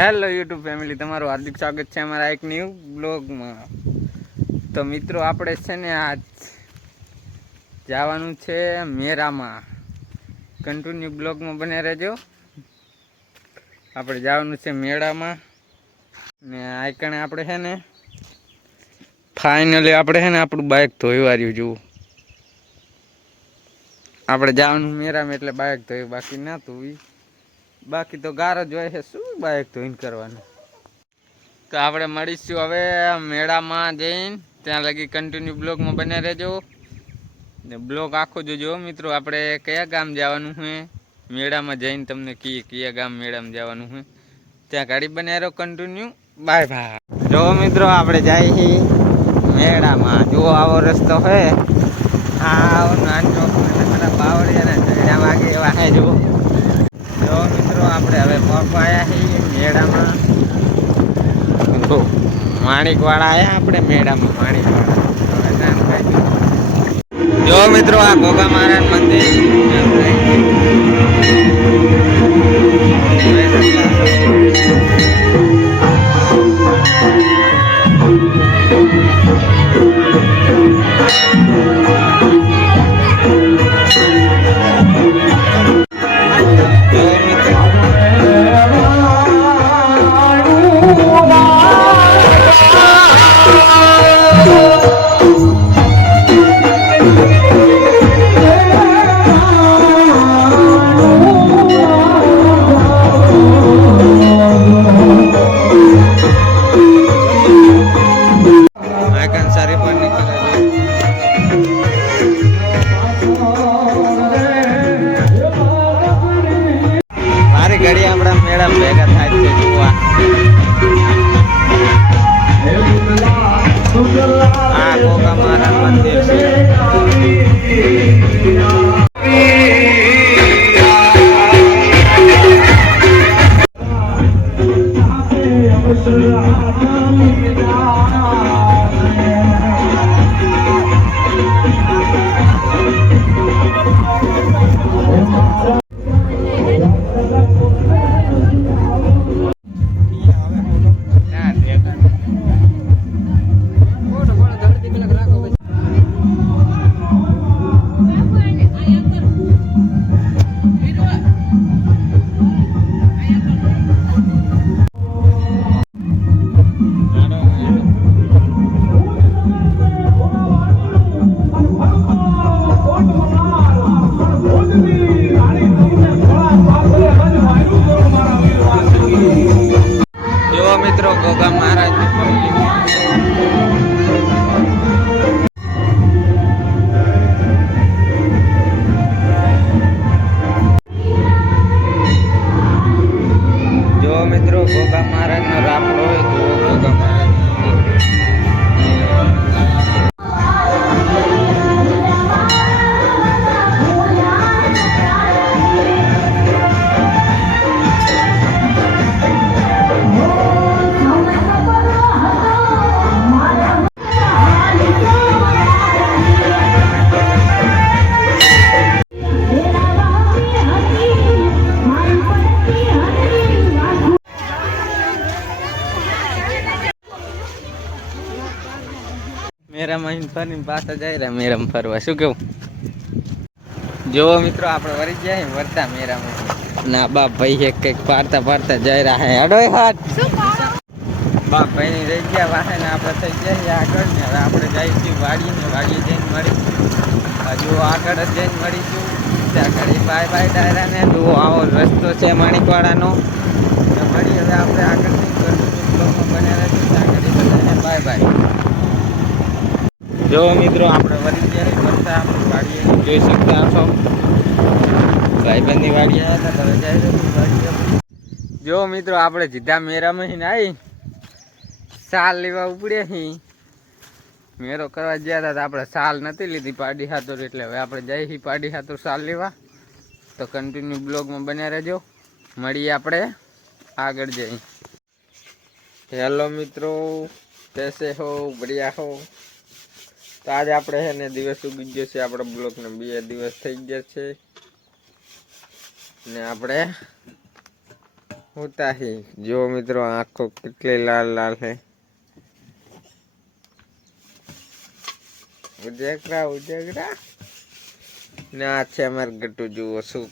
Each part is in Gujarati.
હેલો યુટ્યુબ ફેમિલી તમારું હાર્દિક સ્વાગત છે અમારા એક ન્યૂ બ્લોગમાં તો મિત્રો, આપણે છે ને આજ જવાનું છે મેરામાં. કન્ટિન્યુ બ્લોગમાં બને રહેજો. આપણે જવાનું છે મેળામાં. ને આઈકણે આપણે છે ને ફાઇનલી આપણે છે ને આપણું બાઇક ધોઈ વાર્યું, જુઓ. આપણે જવાનું મેરામાં એટલે બાઇક ધોયું બાકી ના ધોવી બાકી તો ગારો જ હોય છે. શું બાઇક ધોઈને કરવાનું? તો આપણે મળીશું હવે મેળામાં જઈને. ત્યાં લગી કન્ટિન્યુ બ્લોગમાં બને રહેજો. ને બ્લોગ આખો જોજો મિત્રો. આપણે કયા ગામ જવાનું છે? મેળામાં જઈને તમને કહીએ કયા ગામ મેળામાં જવાનું છે. ત્યાં ગાડી બને રહો કન્ટિન્યુ બાય બાય જો મિત્રો, આપણે જાય છીએ મેળામાં. જો આવો રસ્તો છે. આવો નાનો બાવળિયા અને ચડ્યા વાગે એવા હે જુઓ. જો મિત્રો આપણે હવે પહોંચાયા છીએ મેળામાં. જો માણિકવાળા આવ્યા આપણે મેળામાં માણિકવાળા. જો મિત્રો આ ગોગા મહારાજ મંદિર. ફરવા. શું કેવું? જો મિત્રો, આપણે વળી જાય વરતા મેરામાં. ના, બાપ ભાઈ એક કંઈક પારતા પારતા જઈ રહી ગયા આપણે થઈ જઈએ આગળ ને હવે આપણે જઈશું વાડીએ ને વાડીએ જઈને મળીશું. હજુ આગળ જઈને મળીશું. ત્યાં ઘડી બાય બાય ડાયરા ને જુઓ આવો રસ્તો છે માણિકવાડાનો. મળી હવે આપણે આગળ બને રહેશું બાય બાય. જો મિત્રો, આપણે વરી ગયા ફરતા, આપણે વાડીએ જોઈ શકતા છો ભાઈબંધની વાડી આવ્યા હતા તમે જાય જો મિત્રો, આપણે જીધા મેરામાં આવી સાલ લેવા ઉપડ્યા હી મેરો કરવા ગયા હતા આપણે સાલ નથી લીધી પાડી હાથોર એટલે હવે આપણે જઈએ છીએ પાડી હાથોર સાલ લેવા. તો કન્ટિન્યુ બ્લોગમાં બન્યા રહેજો. મળીએ આપણે આગળ જઈ. હેલો મિત્રો, કેસે હો, બઢિયા હો? તો આજે આપણે છે ને દિવસ ઉગી ગયો છે, આપણા બ્લોકને બે દિવસ થઈ ગયા છે. ને આપણે ઉતાહી જો મિત્રો, આંખો કેટલી લાલ લાલ હે. ઉજેગરા ઉજેગરા. ને આ છે અમારે ગટ્ટુ જુઓ શું.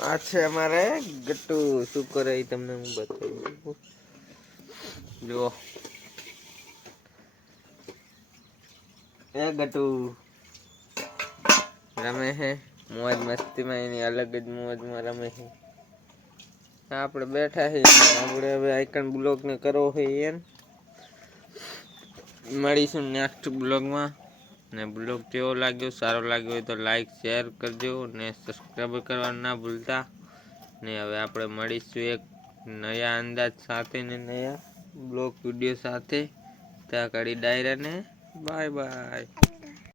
આ છે અમારે ગટ્ટુ શું કરે એ તમને હું બતાવી? જુઓ. એ ગટુ. રમે હે. મોજ મસ્તીમાં એની અલગ જ મોજમાં રમે છે આપણે બેઠા છે આપણે હવે આઈકન બ્લોગ ને કરવો હોય એમ મળીશું નેક્સ્ટ બ્લોગમાં ને બ્લોગ કેવો લાગ્યો? સારો લાગ્યો હોય તો લાઈક શેર કરજો. ને સબસ્ક્રાઈબ કરવાનું ના ભૂલતા. ને હવે આપણે મળીશું એક નયા અંદાજ સાથે ને નયા બ્લોગ વીડિયો સાથે. ત્યાં કડી ડાયરા ને બાય બાય